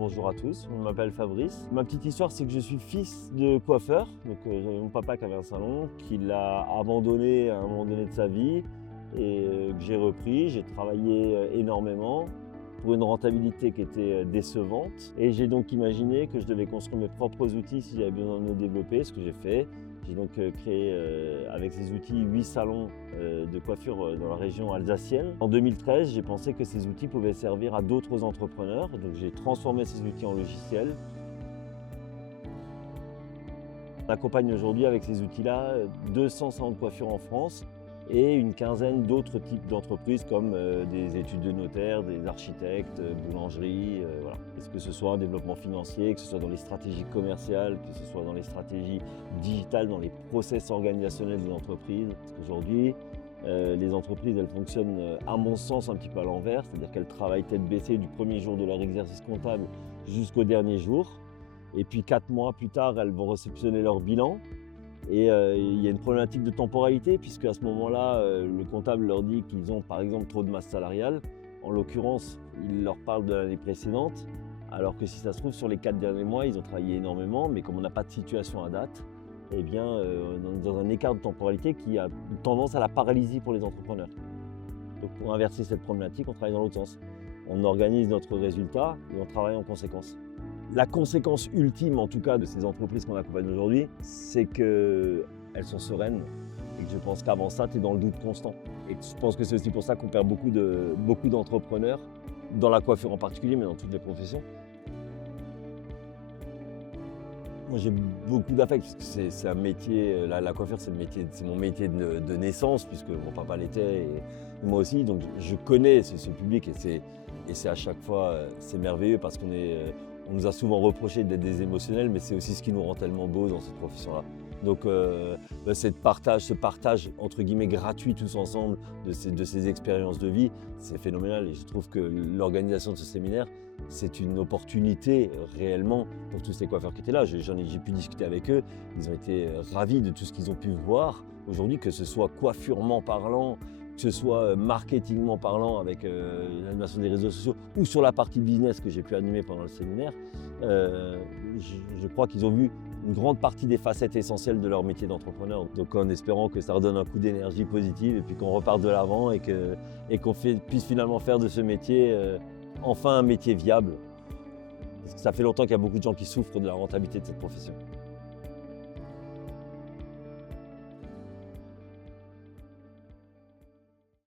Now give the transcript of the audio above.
bonjour à tous, je m'appelle Fabrice. Ma petite histoire, c'est que je suis fils de coiffeur. Donc j'avais mon papa qui avait un salon, qu'il a abandonné à un moment donné de sa vie et que j'ai repris. J'ai travaillé énormément pour une rentabilité qui était décevante. Et j'ai donc imaginé que je devais construire mes propres outils si j'avais besoin de me développer, ce que j'ai fait. J'ai donc créé avec ces outils 8 salons de coiffure dans la région alsacienne. En 2013, j'ai pensé que ces outils pouvaient servir à d'autres entrepreneurs. Donc j'ai transformé ces outils en logiciels. On accompagne aujourd'hui avec ces outils-là 200 salons de coiffure en France et une quinzaine d'autres types d'entreprises comme des études de notaire, des architectes, boulangeries, voilà. Que ce soit un développement financier, que ce soit dans les stratégies commerciales, que ce soit dans les stratégies digitales, dans les process organisationnels des entreprises. Parce qu'aujourd'hui, les entreprises, elles fonctionnent à mon sens un petit peu à l'envers, c'est-à-dire qu'elles travaillent tête baissée du premier jour de leur exercice comptable jusqu'au dernier jour. Et puis 4 mois plus tard, elles vont réceptionner leur bilan. Et il y a une problématique de temporalité puisque à ce moment-là, le comptable leur dit qu'ils ont par exemple trop de masse salariale. En l'occurrence, il leur parle de l'année précédente, alors que si ça se trouve sur les 4 derniers mois, ils ont travaillé énormément, mais comme on n'a pas de situation à date, eh bien, on est dans un écart de temporalité qui a tendance à la paralysie pour les entrepreneurs. Donc pour inverser cette problématique, on travaille dans l'autre sens. On organise notre résultat et on travaille en conséquence. La conséquence ultime, en tout cas, de ces entreprises qu'on accompagne aujourd'hui, c'est qu'elles sont sereines et que je pense qu'avant ça, tu es dans le doute constant. Et je pense que c'est aussi pour ça qu'on perd beaucoup d'entrepreneurs, dans la coiffure en particulier, mais dans toutes les professions. Moi, j'ai beaucoup d'affect, parce que c'est un métier, la coiffure, c'est mon métier de naissance, puisque mon papa l'était, et moi aussi. Donc, je connais ce public, et c'est à chaque fois, c'est merveilleux, parce qu'on nous a souvent reproché d'être des émotionnels, mais c'est aussi ce qui nous rend tellement beaux dans cette profession-là. Donc ce partage entre guillemets gratuit tous ensemble de ces expériences de vie, c'est phénoménal. Et je trouve que l'organisation de ce séminaire, c'est une opportunité réellement pour tous ces coiffeurs qui étaient là. J'ai pu discuter avec eux, ils ont été ravis de tout ce qu'ils ont pu voir aujourd'hui, que ce soit coiffurement parlant, que ce soit marketingment parlant avec l'animation des réseaux sociaux ou sur la partie business que j'ai pu animer pendant le séminaire. Je crois qu'ils ont vu une grande partie des facettes essentielles de leur métier d'entrepreneur. Donc en espérant que ça redonne un coup d'énergie positive et puis qu'on reparte de l'avant et qu'on puisse finalement faire de ce métier enfin un métier viable. Parce que ça fait longtemps qu'il y a beaucoup de gens qui souffrent de la rentabilité de cette profession.